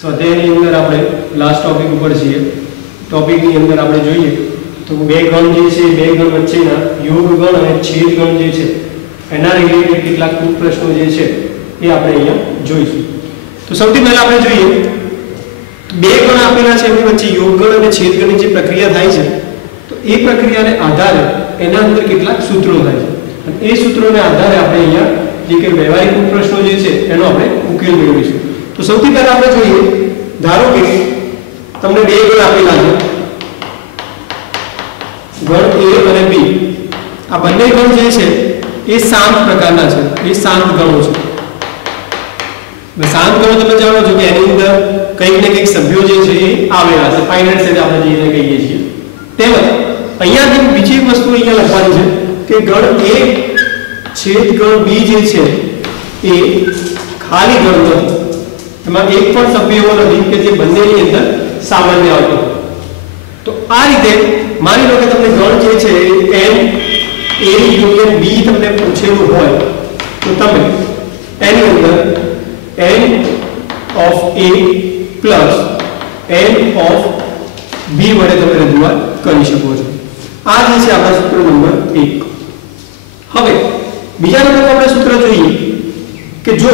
સ્વાધ્યાયની અંદર આપણે last topic ઉપર છીએ. ટોપિકની અંદર આપણે જોઈએ તો બે ગણ જે છે બે ગણ વચ્ચેના યોગ ગણ અને છેદ ગણ જે છે એના રિલેટેડ કેટલાક પ્રશ્નો જે છે એ આપણે અહીંયા જોઈશું. તો સૌથી પહેલા આપણે જોઈએ બે ગણ આપેલા છે એની વચ્ચે યોગ ગણ અને છેદ ગણની જે પ્રક્રિયા થાય છે તો એ પ્રક્રિયાને આધારે એના અંદર કેટલાક સૂત્રો થાય છે અને એ સૂત્રોને આધારે આપણે અહીંયા જે કે વ્યવહારિક પ્રશ્નો જે છે એનો આપણે ઉકેલ મેળવીશું. તો સૌથી પહેલા આપણે જોઈએ ધારો કે તમને બે ગણ આપેલા છે ગણ A અને B. આ બંને ગણ જે છે એ શાંત પ્રકારના છે, એ શાંત ગણો છે. શાંત ગણો તમે જાણો છો કે એની અંદર કંઈક ને કંઈક સભ્યો જે છે એ આવેલા છે, ફાઇનાઇટ સેટ આપણે જેને કહીએ છીએ. તેમજ અહીંયા બીજી એક વસ્તુ અહીંયા લખવાની છે કે ગણ A છેદ ગણ B જે છે એ ખાલી ગણ નથી. એમાં એક પણ સભ્ય એવો નથી કે જે બંનેની અંદર સામાન્ય આવતો. તો આ રીતે માની લો કે તમને ગણ જે છે n A યુનિયન B તમને પૂછેલું હોય તો તમે એની અંદર n of A plus n of B વડે તમે રજૂઆત કરી શકો છો. આ જે છે આપણા સૂત્ર નંબર 1. હવે બીજા નંબરનું આપણે સૂત્ર જોઈએ કે જો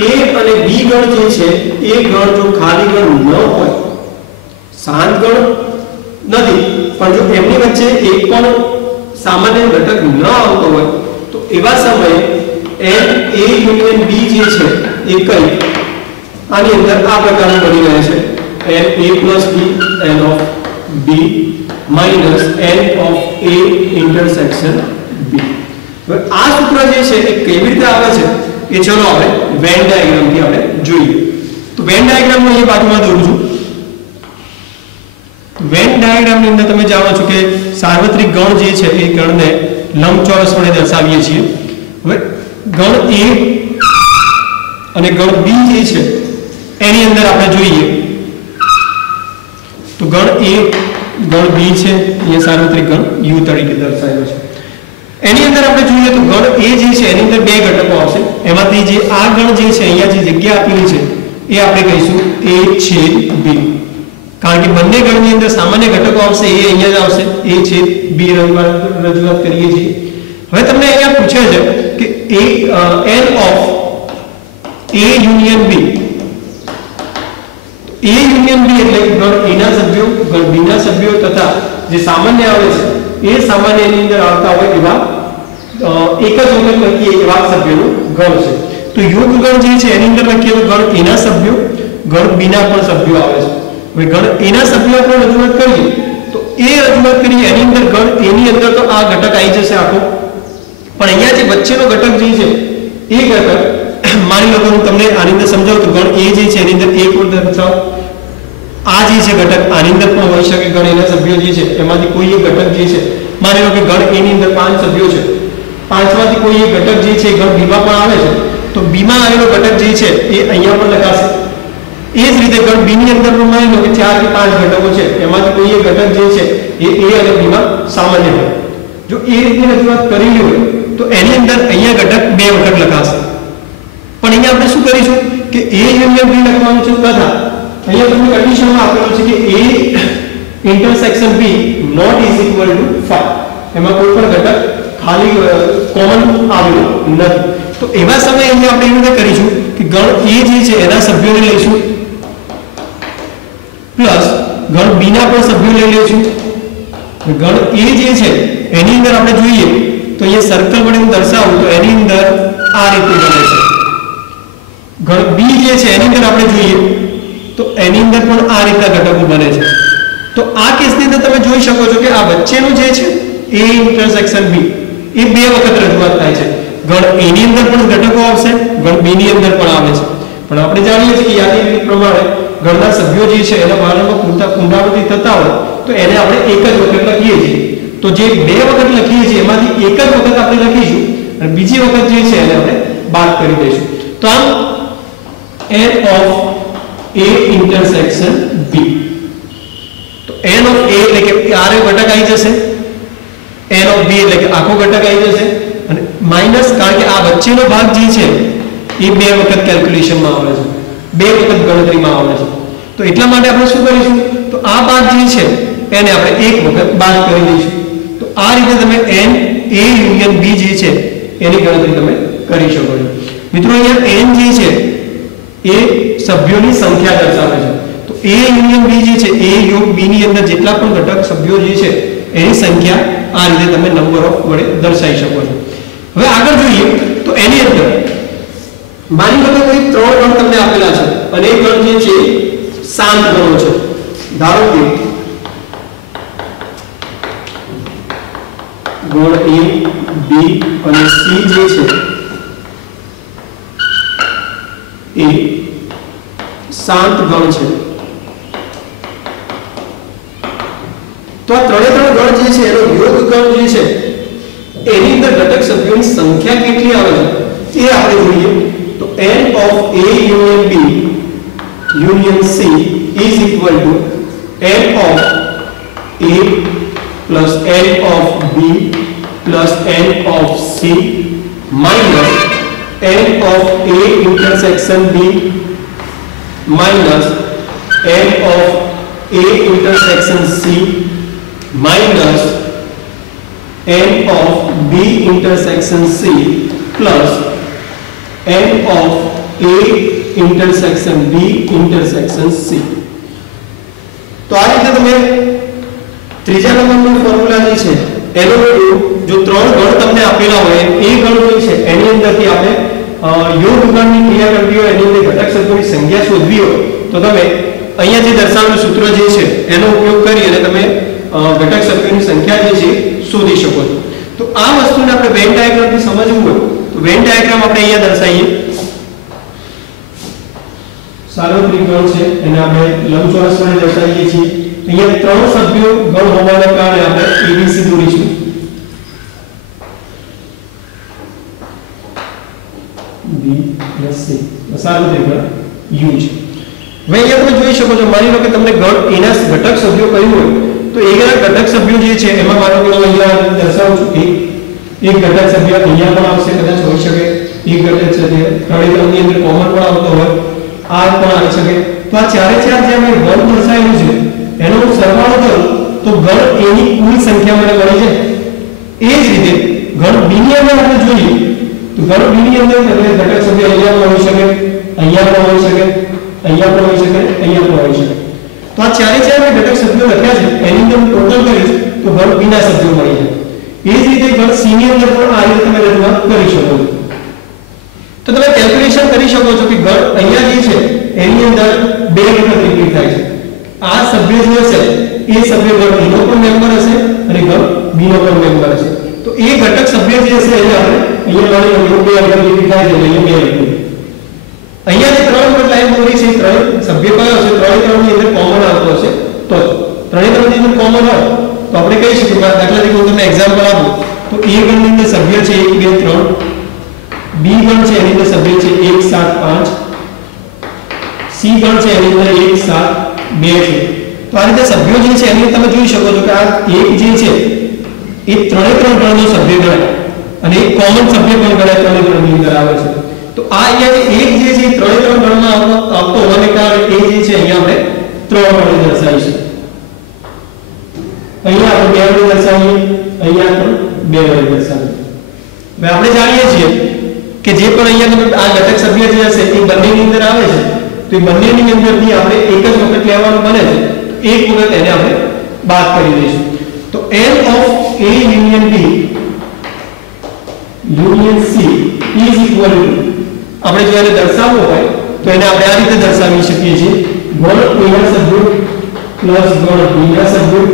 A અને B ગણ જે છે એ ગણ જો ખાલી ગણ ન હોય, શાંત ગણ નથી પણ જો એમની વચ્ચે એક પણ સામાન્ય ઘટક ન આવતો હોય તો એવા સમયે n A યુનિયન B જે છે એ કઈ આની અંદર આ પ્રકારનું બની રહે છે n A plus B n of B minus n of A intersection B. હવે આ સૂત્ર જે છે એ કેવી રીતે આવે છે એ ચલો આપણે વેન ડાયાગ્રામ થી આપણે જોઈએ. તો વેન ડાયાગ્રામ હું અહીં બાજુમાં દોરું છું. વેન ડાયાગ્રામ ની અંદર તમે જાણો છો કે સાર્વત્રિક ગણ જે છે એ ગણને લંબચોરસ વડે દર્શાવીએ છીએ. હવે ગણ A અને ગણ B જે છે એની અંદર આપણે જોઈએ તો ગણ A ગણ B છે એ સાર્વત્રિક ગણ U તરીકે દર્શાવેલો છે. એની અંદર આપણે જોઈએ તો ગણ A જે છે એની અંદર બે ઘટકો આવશે. એમાંથી જે આ ગણ જે છે અહીંયા જે જગ્યા આપેલી છે એ આપણે કહીશું A છેદ B. કારણ કે બંને ગણની અંદર સામાન્ય ઘટકો આવશે એ અહીંયા જ આવશે A છેદ B રજૂઆત કરીએ છીએ. હવે તમને અહીંયા પૂછે છે કે n of A union B. A union B એટલે ગણ A ના સભ્યો ગણ B ના સભ્યો તથા જે સામાન્ય આવે છે એ સામાન્યની અંદર આવતા હોય એવા એક જ વખત લખીએ એવા સભ્યોનું ગણ છે. તો યોગ ગણ જે છે એની અંદર લખીએ તો ગણ A ના સભ્યો ગણ B ના પણ સભ્યો આવે છે. હવે ગણ A ના સભ્યો આપણે રજૂઆત કરીએ તો એ રજૂઆત કરીએ એની અંદર ગણ A ની અંદર તો આ ઘટક આવી જશે આખો, પણ અહીંયા જે વચ્ચેનો ઘટક જે છે એ ઘટક માની લો કે હું તમને આની અંદર સમજાવું તો ગણ A જે છે એની અંદર એક વડે દર્શાવો. આ જે છે ઘટક આની અંદર પણ હોઈ શકે ગણ A ના સભ્યો જે છે એમાંથી કોઈ એક ઘટક જે છે માની લો કે ગણ A ની અંદર 5 સભ્યો છે, પાંચમાંથી કોઈ એક ઘટક જે છે ગણ B માં પણ આવે છે તો B માં આવેલો ઘટક જે છે એ અહીંયા પણ લખાશે. એ જ રીતે ગણ B ની અંદર પણ માની લો કે 4 કે 5 ઘટકો છે એમાંથી કોઈ એક ઘટક જે છે એ A અને B માં સામાન્ય હોય. જો એ રીતે રજૂઆત કરેલી હોય તો એની અંદર અહીંયા ઘટક બે વખત લખાશે. પણ અહીંયા આપણે શું કરીશું કે A યુનિયન B લખવાનું છે તથા અહીંયા તમને કન્ડિશનમાં આપેલું છે કે A intersection B not is equal to 5. એમાં કોઈ પણ ઘટક ખાલી કોમન આવેલો નથી. તો એવા સમયે અહીંયા આપણે એવી રીતે કરીશું કે ગણ A જે છે એના સભ્યોને લઈશું પ્લસ ગણ B ના પણ સભ્યો લઈ લઈશું. ગણ A જે છે એની અંદર આપણે જોઈએ તો અહીંયા સર્કલ વડે હું દર્શાવું તો એની અંદર આ રીતે બને છે. ગણ B જે છે એની અંદર આપણે જોઈએ તો એની અંદર પણ આ રીતના ઘટકો બને છે. તો આ કેસની અંદર તમે જોઈ શકો છો કે આ વચ્ચેનું જે છે A ઇન્ટરસેક્શન B એ બે વખત રજૂઆત થાય છે. ગણ A ની અંદર પણ ઘટકો આવશે, ગણ B ની અંદર પણ આવે છે. પણ આપણે જાણીએ છીએ કે યાદી રીત પ્રમાણે ગણના સભ્યો જે છે એના વારંવાર પુનરાવૃત્તિ થતા હોય તો એને આપણે એક જ વખત લખીએ છીએ. તો જે બે વખત લખીએ છીએ એમાંથી એક જ વખત આપણે લખીશું અને બીજી વખત જે છે એને આપણે બાદ કરી દઈશું. તો આમ n of A intersection B. તો n of A એટલે કે આરે ઘટક આવી જશે, n of B એટલે કે આખો ઘટક આવી જશે અને માઈનસ કારણ કે આ વચ્ચેનો ભાગ જે છે એ બે વખત કેલ્ક્યુલેશનમાં આવે છે, બે વખત ગણતરીમાં આવે છે. તો એટલા માટે આપણે શું કરીશું, તો આ બાદ જે છે એને આપણે એક વખત બાદ કરી દઈશું. તો આ રીતે તમે n a યુનિયન b જે છે એની ગણતરી તમે કરી શકો છો. મિત્રો અહીંયા n જે છે એ સભ્યોની સંખ્યા દર્શાવે છે. તો a યુનિયન b જે છે a યોગ b ની અંદર જેટલા પણ ઘટક સભ્યો જે છે એની સંખ્યા આ રીતે તમે નંબર ઓફ વડે દર્શાવી શકો છો. હવે આગળ જોઈએ તો એની અંદર માની લો કે કોઈ ત્રણ ગણ તમને આપેલા છે અને એ ગણ જે છે શાંત ગણો છે. ધારો કે ગણ a b અને c જે છે એ શાંત ગણ છે. તો આ ત્રણે ત્રણ ગણ જે છે એનો યોગ ગણ જે છે એની અંદર ઘટક સભ્યોની સંખ્યા કેટલી આવે છે એ આપણે જોઈએ. તો n of a union b union c is equal to n of a plus n of b plus n of c minus n of a intersection b minus n of a intersection c minus n of b intersection c plus n of a intersection b intersection c. તો આ રીતે તમે ત્રીજા નંબરનો formula જે છે એનો જો ત્રણ ગણ તમને આપેલા હોય એ ગણ જે છે એની અંદરથી આપણે યોગ ગણની ક્રિયા કરવી હોય એની અંદર ઘટક સભ્યોની સંખ્યા શોધવી હોય તો તમે અહીંયા જે દર્શાવેલું સૂત્ર જે છે એનો ઉપયોગ કરી અને તમે ઘટક સભ્યોની સંખ્યા જે છે શોધી શકો છો. તો આ વસ્તુને આપણે વેન ડાયાગ્રામથી સમજવું હોય તો વેન ડાયાગ્રામ આપણે અહીંયા દર્શાવીએ. સાર્વત્રિક ગણ છે એને આપણે લંબચોરસ વડે દર્શાવીએ છીએ. અહીંયા ત્રણ સભ્યો ગણ હોવાના કારણે આપણે ABC દોરીશું. B plus C સાર્વત્રિક ગણ U છે. હવે અહીંયા તમે જોઈ શકો છો માની લો કે તમને ગણ એના ઘટક સભ્યો કહ્યું હોય તો એના ઘટક સભ્યો જે છે એમાં માનો કે હું અહીંયા દર્શાવું છું એક ઘટક સભ્ય અહીંયા પણ આવશે, કદાચ હોઈ શકે એક ઘટક સભ્ય ત્રણેયની અંદર કોમન પણ આવતો હોય આ પણ આવી શકે. તો આ ચારે ચાર જે આપણે ગણ દર્શાવેલું છે એનો હું સરવાળો કરું તો ગણ એની કુલ સંખ્યા મને મળી જાય. એ જ રીતે ગણ બી ની અંદર આપણે જોઈએ તો ગણ બી ની અંદર ઘટક સભ્ય અહીંયા પણ હોઈ શકે, અહીંયા પણ હોઈ શકે, અહીંયા પણ હોઈ શકે, અહીંયા પણ હોઈ શકે. તો આ ચારે ચાર મેં ઘટક સભ્યો લખ્યા છે એની અંદર ટોટલ કરીશ તો ગણ બી ના સભ્યો મળી જાય. એ જ રીતે ગણ સી ની અંદર પણ આ રીતે તમે રજૂઆત કરી શકો છો. તો તમે કેલ્ક્યુલેશન કરી શકો છો કે ગણ અહીંયા જે છે એની અંદર બે વખત રિપીટ થાય છે. આ સભ્ય જે હશે એ સભ્ય ગણ બી નો પણ મેમ્બર હશે અને ગણ બી નો પણ મેમ્બર હશે. તો એ ઘટક સભ્ય જે હશે એને આપણે અહીંયા ગણ બે વખત રિપીટ થાય છે અહીંયા બે વખત. અહીંયા જે ત્રણ વખત લાઈન દોરી છે ત્રણ સભ્ય કયો હશે ત્રણ ની અંદર કોમન આવતો હશે તો ત્રણે ત્રણ ની અંદર કોમન હોય તો આપણે કહી શકીએ દાખલા તરીકે હું તમને એક્ઝામ્પલ આપું તો એ ગણની અંદર સભ્ય છે 1 2 3, બી ગણ છે એની અંદર સભ્ય છે 1 7 5, સી ગણ છે એની અંદર 1 7 2 છે. તો આ રીતે સભ્યો જે છે એની તમે જોઈ શકો છો કે આ એક જે છે એ ત્રણે ત્રણ ગણનો સભ્ય ગણાય અને એક કોમન સભ્ય પણ ગણાય ત્રણે ત્રણની અંદર આવે છે. તો આ અહીંયા એક જે છે ત્રણે ત્રણ ગણમાં આવતો હોવાને કારણે એ જે છે અહીંયા આપણે ત્રણ વડે દર્શાવીશું. અહીંયા આપણે બે વડે દર્શાવીએ, અહીંયા પણ બે વડે દર્શાવીએ. હવે આપણે જાણીએ છીએ કે જે પણ અહીંયા તમે આ ઘટક સભ્ય જે હશે એ બંનેની અંદર આવે છે તો એ બંનેની અંદરથી આપણે એક જ વખત લેવાનું બને છે એક વખત એને આપણે બાદ કરી દઈશું. તો n of a union b union c is equal to આપણે જો એને દર્શાવવું હોય તો એને આપણે આ રીતે દર્શાવી શકીએ છીએ ગણ a ના સભ્યો પ્લસ ગણ b ના સભ્યો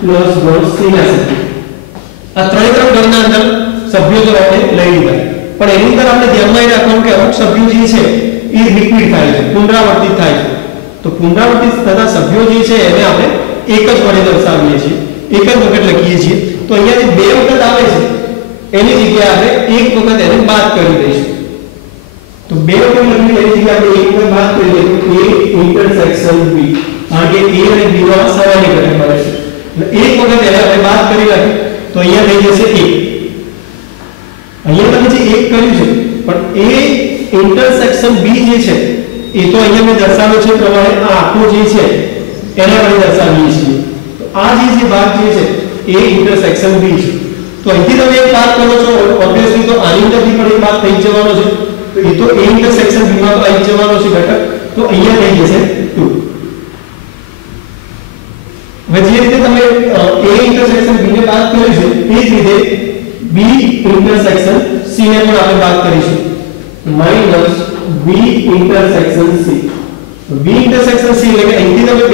પ્લસ ગણ c ના સભ્યો. આ ત્રણે ત્રણ ગણના અંદર સભ્યો તો આપણે લઈ લીધા પણ એની અંદર આપણે ધ્યાનમાં રાખવાનું કે અમુક સભ્યો જે છે એ રિપીટ થાય છે, પુનરાવર્તિત થાય છે. તો પુનરાવર્તિત થતા સભ્યો જે છે એને આપણે એક જ વડે દર્શાવીએ છીએ, એક જ વખત લખીએ છીએ. તો અહીંયા જે બે વખત આવે છે એની જગ્યાએ આપણે એક વખત એને બાદ કરી દઈશું. તો બે વખત લખી એની જગ્યાએ આપણે એક વખત બાદ કરી દઈશું a ઇન્ટરસેક્શન b કારણ કે a અને b નો સામાન્ય ઘટક મળે છે એટલે એક વખત એને આપણે બાદ કરી નાખી તો અહીંયા થઈ જશે 1. અહીંયા તમે જે 1 કર્યું છે પણ इंटरसेक्शन बी जे છે એ તો અહીંયા મેં દર્શાવ્યો છે પ્રમાણે આ આખો જે છે એને આપણે દર્શાવીએ છીએ તો આ જે ભાગ જે છે એ इंटरसेक्शन બી છે તો અહીંથી તમે એક વાત કરો છો ઓબ્વિયસલી તો આની અંદરથી પણ એક વાત થઈ જવાનો છે તો એ તો a इंटरसेक्शन બી માં તો આવી જવાનો છે ઘટક તો અહીંયા થઈ જશે 2 હવે જે રીતે તમે a इंटरसेक्शन b ને વાત કરી છે એ જ રીતે b इंटरसेक्शन c ને પણ આપણે વાત કરીશું minus b intersection c b intersection c એટલે કે અહીંથી તમે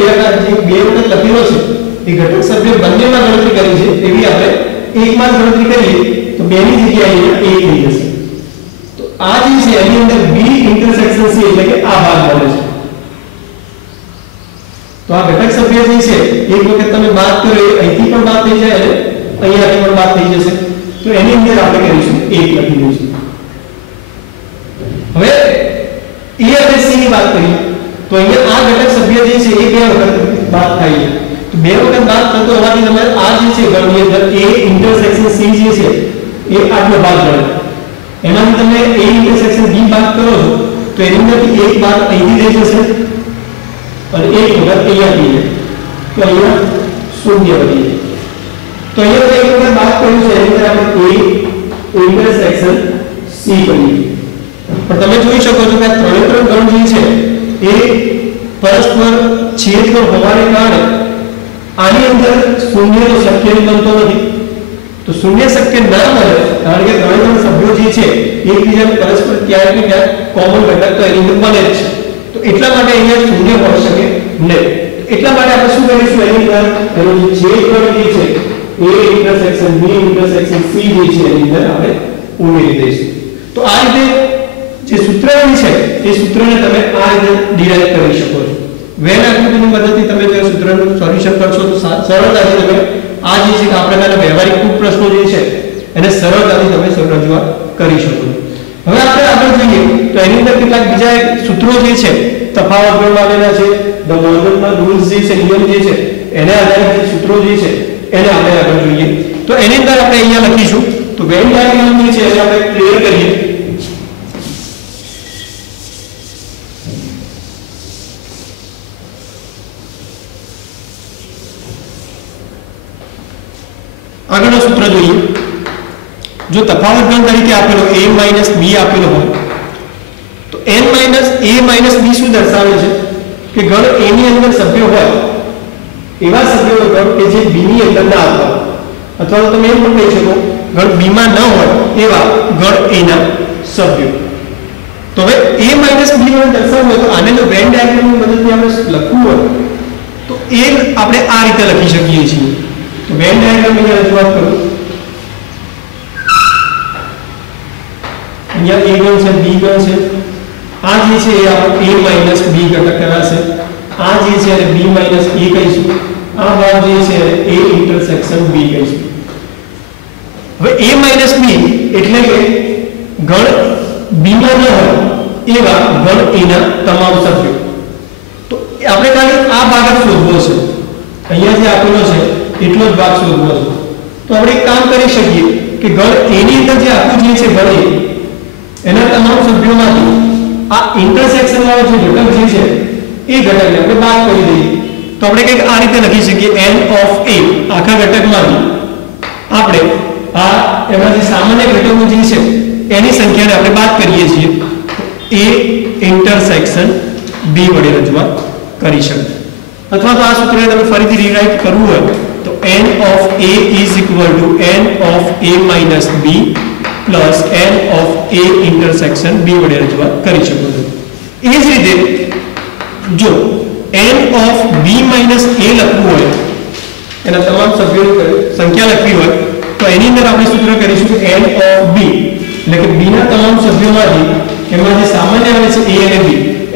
બે વખત લખેલો છે એ ઘટક સભ્ય બંનેમાં ગણતરી કરી છે એવી આપણે એકમાં જ ગણતરી કરીએ તો બેની જગ્યાએ અહીંયા 1 થઈ જશે તો આ જે છે એની અંદર b इंटरसेक्शन c એટલે કે આ ભાગ બને છે તો આ ઘટક સભ્ય જે છે એક વખત તમે બાદ કરો અહીંથી પણ બાદ થઈ જાય અને અહીંયાથી પણ બાદ થઈ જશે તો એની અંદર આપણે કરીશું 1 લખી દઈશું હવે a અને c ની વાત કરીએ તો અહીંયા આ ઘટક સભ્ય જે છે એ બે વખત બાદ થાય છે તો બે વખત બાદ થતો હોવાથી તમારે આ જે છે ગણની અંદર a इंटरसेक्शन c જે છે એ આટલો ભાગ ગણે એમાંથી તમે a इंटरसेक्शन b બાદ કરો છો તો એની અંદરથી એક બાદ અહીંથી થઈ જશે અને એક વખત અહીંયાથી તો અહીંયા શૂન્ય વધી જાય તો અહીંયા એક વખત બાદ કર્યું છે એની અંદર આપણે a इंटरसेक्शन c કરીએ પણ તમે જોઈ શકો છો કે આ ત્રણે ત્રણ ગણ જે છે એ પરસ્પર છેદમાં હોવાને કારણે આની અંદર શૂન્યનો શક્ય બનતો નથી તો શૂન્ય શક્ય ના બને કારણ કે ત્રણે ત્રણ સભ્યો જે છે એકબીજાને પરસ્પર ક્યાંક ને ક્યાંક કોમન ઘટક તો એની અંદર બને જ છે તો એટલા માટે અહીંયા શૂન્ય હોઈ શકે નહીં એટલા માટે આપણે શું કરીશું એની અંદર એનો જે છેદ ગણ જે છે a intersection b intersection c જે છે એની અંદર આપણે ઉમેરી દઈશું તો આ રીતે જે સૂત્ર છે એ સૂત્રને તમે આ રીતે ડિરાઈવ કરી શકો છો વેન આકૃતિની મદદથી તમે જો સૂત્રનું સોલ્યુશન કરશો તો સરળતાથી તમે આ જે છે આ પ્રકારના વ્યવહારિક ખૂબ પ્રશ્નો જે છે એને સરળતાથી તમે રજૂઆત કરી શકો હવે આપણે આગળ જોઈએ તો એની અંદર કેટલાક બીજા સૂત્રો જે છે તફાવત ગણવા આવેલા છે ધ મોર્ગનના રૂલ્સ જે છે નિયમ જે છે એને આધારિત જે સૂત્રો જે છે એને આપણે આગળ જોઈએ તો એની અંદર આપણે અહીંયા લખીશું તો વેન ડાયાગ્રામ જે છે એને આપણે ક્લિયર કરીએ આગળનો સૂત્ર જોઈએ જો તફાવત ગણ તરીકે આપેલો a - b આપેલો હોય તો n - a - b શું દર્શાવે છે કે ગણ a ની અંદર સભ્યો હોય એવા સભ્યોનો ગણ કે જે b ની અંદર ના આવતા અથવા તો તમે એમ પણ કહી શકો ગણ b માં ન હોય એવા ગણ a ના સભ્યો તો હવે a - b ને દર્શાવવું હોય તો આને જો વેન ડાયાગ્રામની મદદથી આપણે લખવું હોય તો એ આપણે આ રીતે લખી શકીએ છીએ તો વેન ડાયાગ્રામ ની રજૂઆત કરું અહીંયા a ગણ છે b ગણ છે આ જે છે એ આપણે a - b ઘટક કરાશે આ જે છે એને b - a કહીશું આ ભાગ જે છે a इंटरसेक्शन b કહીશું હવે a - b એટલે કે ગણ b માં ન હોય એવા ગણ a ના તમામ સભ્યો તો આપણે ખાલી આ ભાગ જ શોધવો છે અહીંયા જે આપેલો છે એટલો જ ભાગ શોધવો છે તો આપણે એક કામ કરી શકીએ કે ગણ a ની અંદર જે આખું જે છે ગણ એના તમામ સભ્યોમાંથી આ इंटरसेक्शन વાળો જે ઘટક જે છે એ ઘટકને આપણે બાદ કરી દઈએ તો આપણે કંઈક આ રીતે લખી શકીએ n of a આખા ઘટકમાંથી આપણે આ એમાં જે સામાન્ય ઘટકો જે છે એની સંખ્યાને આપણે બાદ કરીએ છીએ a इंटरसेक्शन b વડે રજૂઆત કરી શકીએ અથવા તો આ સૂત્રને તમે ફરીથી રીરાઇટ કરવું હોય તો n of a is equal to n of a minus b plus n of a intersection b વડે રજૂઆત કરી શકો છો એ જ રીતે જો n of b minus a લખવું હોય એના તમામ સભ્યોની સંખ્યા લખવી હોય તો એની અંદર આપણે સૂત્ર કરીશું કે n of b એટલે કે b ના તમામ સભ્યોમાંથી એમાં જે સામાન્ય આવે છે a અને b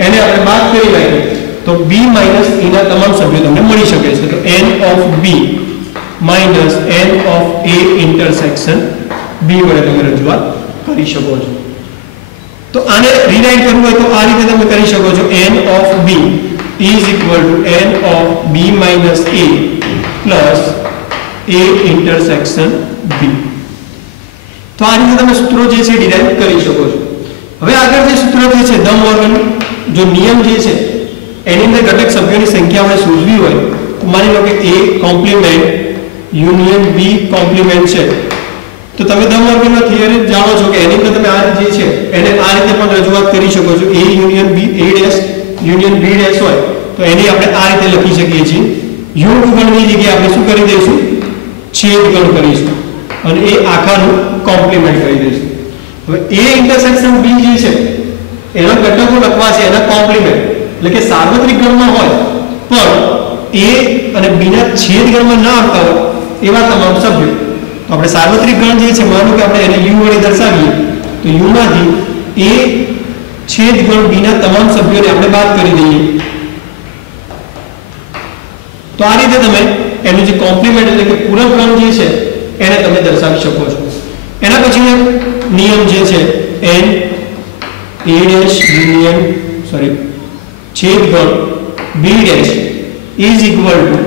એને આપણે બાદ કરી લઈએ તો b minus a ના તમામ સભ્યો તમને મળી શકે છે તો n of b minus n of a intersection b વડે તમે રજૂઆત કરી શકો છો તો આને રીરાઇટ કરવું હોય તો આ રીતે તમે કરી શકો છો n of b is equal to n of b minus a plus a intersection b તો આ રીતે તમે સૂત્રો જે છે ડિરાઇવ કરી શકો છો હવે આગળ જે સૂત્ર જે છે ધ મોર્ગન જો નિયમ જે છે એની અંદર ઘટક સભ્યોની સંખ્યા આપણે શોધવી હોય તો માની લો કે A compliment union B compliment છે તો તમે ધ મોર્ગનનો થિયરી જાણો છો કે એની અંદર તમે આ જે છે એને આ રીતે પણ રજૂઆત કરી શકો છો A union B A dash union B dash હોય તો એની આપણે આ રીતે લખી શકીએ છીએ યુગ ગણની જગ્યાએ આપણે શું કરી દઈશું છેદ ગણ કરીશું અને એ આખાનું કોમ્પ્લિમેન્ટ કરી દઈશું હવે A ઇન્ટરસેક્શન B જે છે એના ઘટકો લખવા છે એના કોમ્પ્લિમેન્ટ એટલે કે સાર્વત્રિક ગણમાં હોય પણ A અને B ના છેદ ગણમાં ના આવતા હોય એવા તમામ સભ્યો તો આપણે સાર્વત્રિક ગણ જે છે માનો કે આપણે એને U વડે દર્શાવીએ તો U માંથી A છેદ ગણ B ના તમામ સભ્યોને આપણે બાદ કરી દઈએ તો આ રીતે તમે એનું જે કોમ્પ્લિમેન્ટ એટલે કે પૂરક ગણ જે છે એને તમે દર્શાવી શકો છો એના પછીનો નિયમ જે છે n A ડેશ યુનિયન છેદ ગણ B dash is equal to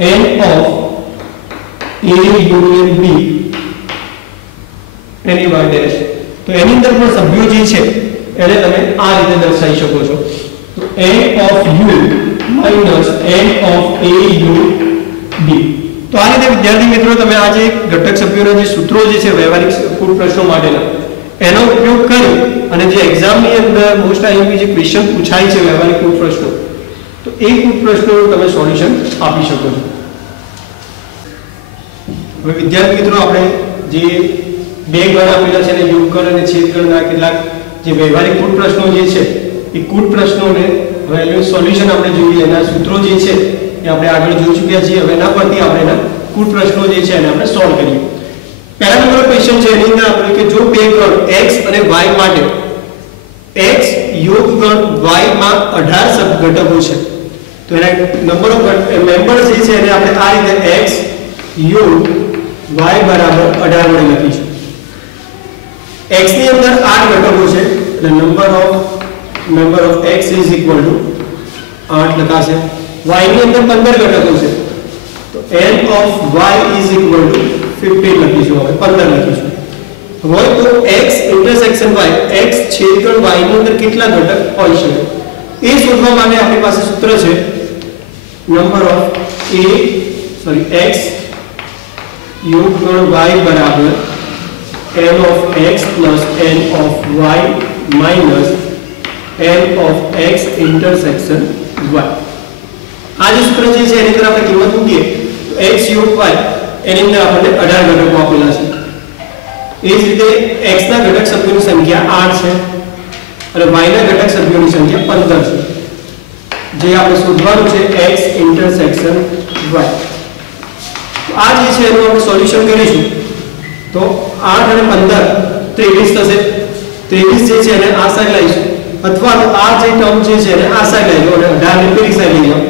n of A union B any y dash તો એની અંદર પણ સભ્યો જે છે એને તમે આ રીતે દર્શાવી શકો છો તો n of u minus n of A u B તો આ રીતે વિદ્યાર્થી મિત્રો તમે આ જે ઘટક સભ્યોના જે સૂત્રો જે છે વ્યવહારિક કુલ પ્રશ્નો માટેના એનો ઉપયોગ કરી અને જે એક્ઝામની અંદર મોસ્ટ આઈએમપી જે ક્વેશ્ચન પૂછાય છે વ્યવહારિક કુલ પ્રશ્નો તો એ કુલ પ્રશ્નોનું તમે સોલ્યુશન આપી શકો છો હવે વિદ્યાર્થી મિત્રો આપણે જે બે ગણ આપેલા છે ને યોગ ગણ અને છેદ ગણના કેટલાક જે વ્યવહારિક કુલ પ્રશ્નો જે છે એ કુલ પ્રશ્નોને હવે એનું સોલ્યુશન આપણે જોઈએ એના સૂત્રો જે છે એ આપણે આગળ જોઈ ચૂક્યા છીએ હવે એના પરથી આપણે એના કુલ પ્રશ્નો જે છે એને આપણે સોલ્વ કરીએ પહેલા નંબરનો ક્વેશ્ચન છે એની અંદર આપણે કે જો બે ગણ x અને y માટે x યોગ ગણ y માં 18 સબઘટકો છે તો એના નંબર ઓફ મેમ્બર્સ જે છે એને આપણે આ રીતે x યોગ y બરાબર 18 વડે લખીશું x ની અંદર 8 ઘટકો છે એટલે number of x is equal to 8 લખાશે y ની અંદર 15 ઘટકો છે તો n of y is equal to 15 લખીશું હવે 15 લખીશું હોય તો x intersection y x છેદગણ y ની અંદર કેટલા ઘટક હોઈ શકે એ શોધવા માટે આપણી પાસે સૂત્ર છે નંબર ઓફ x યોગ ગણ y બરાબર n of x plus n of y minus n of x intersection y આ જે સૂત્ર છે એની અંદર આપણે કિંમત મૂકીએ તો x યોગ y એની અંદર આપણને 18 ઘટકો આપેલા છે એ જ રીતે x ના ઘટક સભ્યોની સંખ્યા 8 છે અને y ના ઘટક સભ્યોની સંખ્યા 15 છે જે આપણે શોધવાનું છે x ઇન્ટરસેક્શન y તો આ જે છે એનું આપણે સોલ્યુશન કરીશું તો 8 અને 15 23 થશે 23 જે છે એને આ સાઈડ લઈશું અથવા તો આ જે ટર્મ જે છે એને આ સાઈડ લઈ લો અને 18 ને પેલી સાઈડ લઈ લો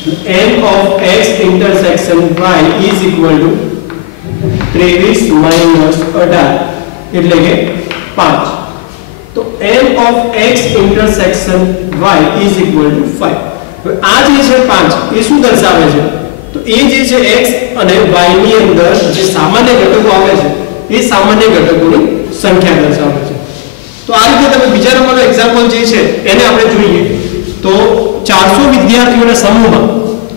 n of x intersection y is equal to 23 minus 18 એટલે કે 5 તો n of x intersection y is equal to 5 હવે આ જે છે 5 એ શું દર્શાવે છે તો એ જે છે x અને y ની અંદર જે સામાન્ય ઘટકો આવે છે એ સામાન્ય ઘટકોની સંખ્યા દર્શાવે છે તો આ રીતે તમે બીજા નંબરનો એક્ઝામ્પલ જે છે એને આપણે જોઈએ તો 400 વિદ્યાર્થીઓના સમૂહમાં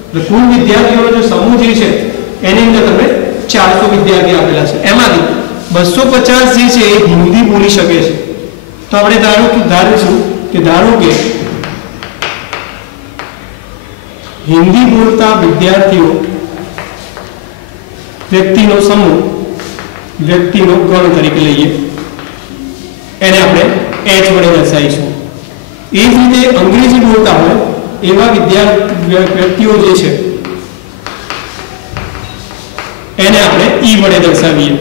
એટલે કુલ વિદ્યાર્થીઓનો જે સમૂહ જે છે એની અંદર તમે 400 વિદ્યાર્થી આપેલા છે એમાંથી 250 જે છે એ હિન્દી બોલી શકે છે તો આપણે ધારો કે હિન્દી બોલતા વિદ્યાર્થીઓ વ્યક્તિનો સમૂહ વ્યક્તિનો ગણ તરીકે લઈએ એને આપણે h વડે દર્શાવીશું એ જ રીતે અંગ્રેજી બોલતા હોય એવા વ્યક્તિઓ જે છે એને આપણે e વડે દર્શાવીએ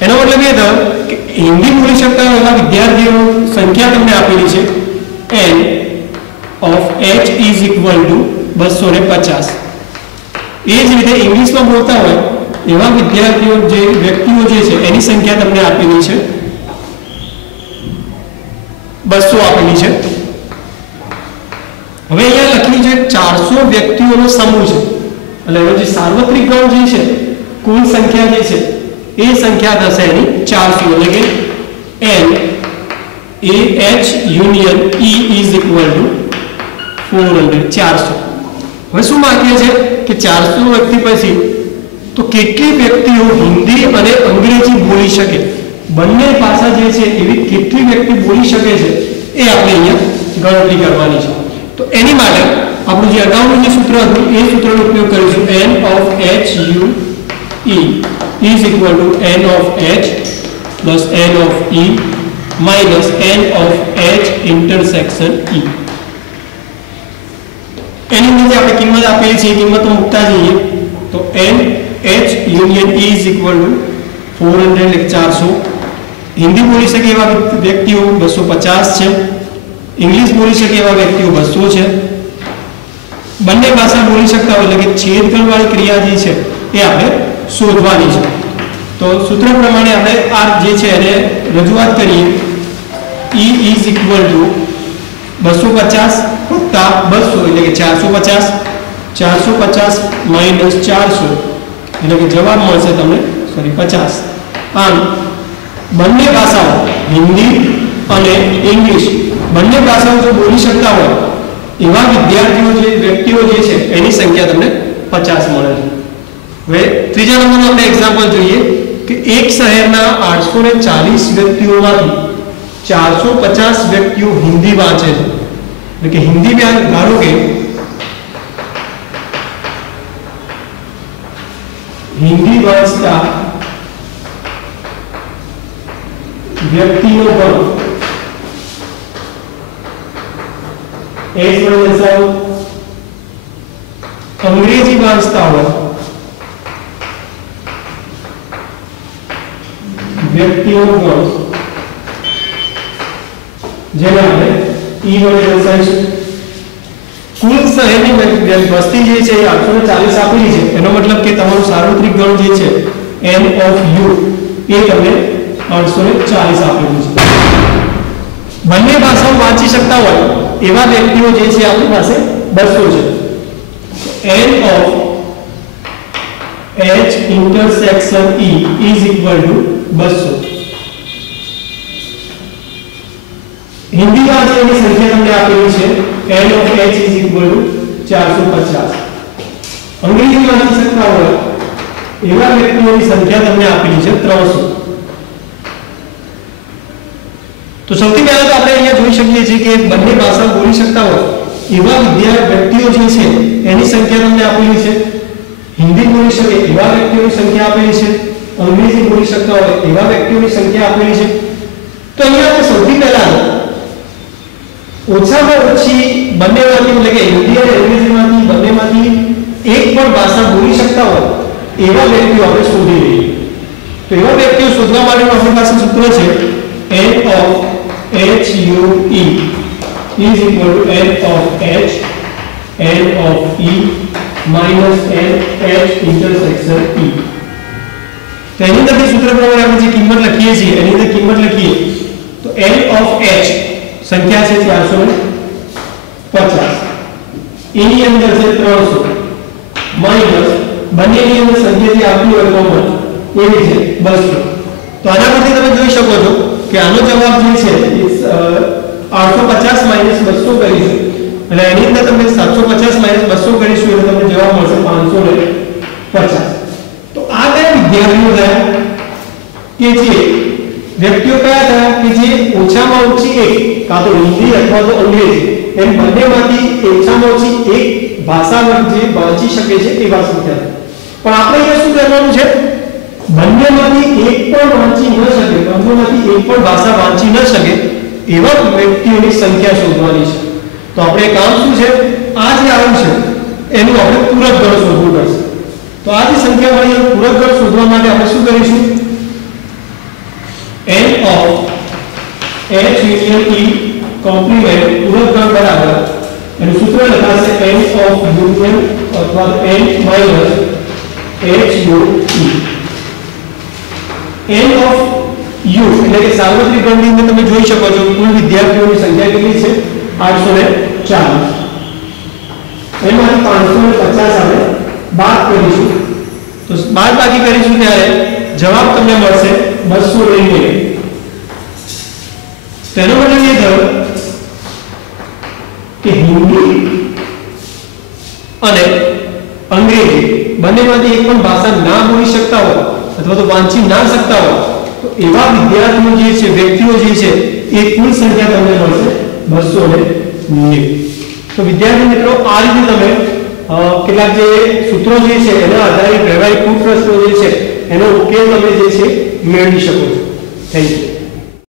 એનો મતલબ એ થયો કે હિન્દી બોલી શકતા એવા વિદ્યાર્થીઓની સંખ્યા તમને આપેલી છે n of h is equal to 250 એ જ રીતે ઇંગ્લિશમાં બોલતા હોય એવા વિદ્યાર્થીઓ જે વ્યક્તિઓ જે છે એની સંખ્યા તમને આપેલી છે 200 આપેલી છે હવે અહીંયા લખ્યું છે 400 વ્યક્તિઓનો સમૂહ છે એટલે એનો જે સાર્વત્રિક ગણ જે છે કુલ સંખ્યા જે છે એ સંખ્યા થશે એની 400 એટલે કે n a h union e is equal to 400 400. હવે શું માંગીએ છે કે 400 વ્યક્તિ પછી તો કેટલી વ્યક્તિઓ હિન્દી અને અંગ્રેજી બોલી શકે, બંને ભાષા જે છે એવી કેટલી વ્યક્તિ બોલી શકે છે એ આપણે અહીંયા ગણતરી કરવાની છે. તો એની માટે આપણું જે અગાઉનું જે સૂત્ર હતું એ સૂત્રનો ઉપયોગ કરીશું. n of h u e is equal to n of h plus n of e minus n of h intersection e. એની અંદર આપણે કિંમત આપેલી છે એ કિંમત મૂકતા જઈએ તો n h union e is equal to 400 એટલે 400. હિન્દી બોલી શકે એવા વ્યક્તિઓ 250 છે, ઇંગ્લિશ બોલી શકે એવા વ્યક્તિઓ 200 છે. બંને ભાષા બોલી શકતા હોય એટલે કે છેદગણવાળી ક્રિયા જે છે એ આપણે શોધવાની છે. તો સૂત્ર પ્રમાણે આપણે આ જે છે એને રજૂઆત કરીએ. e is equal to 250 વત્તા 200 એટલે કે 450, 450 minus 400 એટલે કે જવાબ મળશે તમને 50. આમ બંને ભાષાઓ હિન્દી અને ઇંગ્લિશ બંને ભાષાઓ જો બોલી શકતા હોય એવા વિદ્યાર્થીઓ જે વ્યક્તિઓ જે છે એની સંખ્યા તમને 50 મળે છે. હવે ત્રીજા નંબરનું આપણે એક્ઝામ્પલ જોઈએ કે એક શહેરના 840 વ્યક્તિઓમાંથી 450 વ્યક્તિઓ હિન્દી વાંચે છે. એટલે કે હિન્દી ધારો કે હિન્દી વાંચતા વ્યક્તિનો ગણ એક વડે દર્શાવો. અંગ્રેજી વાંચતા હોય વ્યક્તિઓનો ગણ જેને આપણે ઈ વડે દર્શાવીશું. કુલ શહેરની વસ્તી જે છે એ 840 આપેલી છે, એનો મતલબ કે તમારું સાર્વત્રિક ગણ જે છે n of u એ તમને 840 આપેલું છે. બંને ભાષાઓ વાંચી શકતા હોય એવા વ્યક્તિઓ જે છે આપણી પાસે 200 છે. n of h intersection e is equal to 200. Hindi વાંચવાની સંખ્યા તમને આપેલી છે n of h is equal to 450. અંગ્રેજી વાંચી શકતા હોય એવા વ્યક્તિઓની સંખ્યા તમને આપેલી છે 300. તો સૌથી પહેલા તો આપણે અહીંયા જોઈ શકીએ છીએ કે બંને ભાષા બોલી શકતા હોય એવા વ્યક્તિઓ જે છે એની સંખ્યા તમને આપેલી છે. હિન્દી બોલી શકે એવા વ્યક્તિઓની સંખ્યા આપેલી છે, અંગ્રેજી બોલી શકતા હોય એવા વ્યક્તિઓની સંખ્યા આપેલી છે. તો અહીંયા આપણે સૌથી પહેલા ઓછામાં ઓછી બંનેમાંથી એટલે કે હિન્દી અને અંગ્રેજીમાંથી બંનેમાંથી એક પણ ભાષા બોલી શકતા હોય એવા વ્યક્તિઓ આપણે શોધી લઈએ. તો એવા વ્યક્તિઓ શોધવા માટેનું આપણી પાસે સૂત્ર છે n of h u e is equal to n of h n of e minus n h intersection e. તો એની અંદર સૂત્ર પ્રમાણે આપણે જે કિંમત લખીએ છીએ એની અંદર કિંમત લખીએ તો n of h સંખ્યા છે 450, એની અંદર છે 300 માઈનસ બંનેની અંદર સંખ્યા જે આપી હોય કોમન એવી છે 200. તો આના પરથી તમે જોઈ શકો છો કે આનો જવાબ જે છે એ 850 માઈનસ 200 કરીશું એટલે એની અંદર તમે 750 માઈનસ 200 કરીશું એટલે તમને જવાબ મળશે 550. તો આ કયા વિદ્યાર્થીઓ થયા કે જે વ્યક્તિઓ કયા હતા કે જે ઓછામાં ઓછી એક કાં તો હિન્દી અથવા તો અંગ્રેજી એમ બંનેમાંથી ઓછામાં ઓછી એક ભાષા જે વાંચી શકે છે એવા સંખ્યા. પણ આપણે અહીંયા શું કરવાનું છે, બંનેમાંથી એક પણ વાંચી ન શકે, બંનેમાંથી એક પણ ભાષા વાંચી ન શકે એવા વ્યક્તિઓની સંખ્યા શોધવાની છે. તો આપણે કામ શું છે, આ જે આવ્યું છે એનું આપણે પૂરક ગણ શોધવું પડશે. તો આ જે સંખ્યા મળી પૂરક ગણ શોધવા માટે આપણે શું કરીશું, n of h union e compliment પૂરક ગણ બરાબર એનું સૂત્ર લખાશે n of union અથવા n minus h u e. n of u એટલે કે સાર્વત્રિક ગણની અંદર તમે જોઈ શકો છો કુલ વિદ્યાર્થીઓની સંખ્યા કેટલી છે 840. એમાંથી 550 આપણે બાદ કરીશું. તો બાદ બાકી કરીશું ત્યારે જવાબ તમને મળશે 290. તેનો મતલબ એ થયો કે હિન્દી અને અંગ્રેજી બંનેમાંથી એક પણ ભાષા ના બોલી શકતા હોય અથવા તો વાંચી ના શકતા હોય તો એવા વિદ્યાર્થીઓ જે છે, વ્યક્તિઓ જે છે, એ કુલ સંખ્યા તમને મળશે 290. તો વિદ્યાર્થી મિત્રો, આ રીતે તમે કેટલાક જે સૂત્રો જે છે એના આધારે વ્યવહારિક પ્રશ્નો જે છે એનો ઉકેલ તમે જે છે મેળવી શકો છો. Thank you.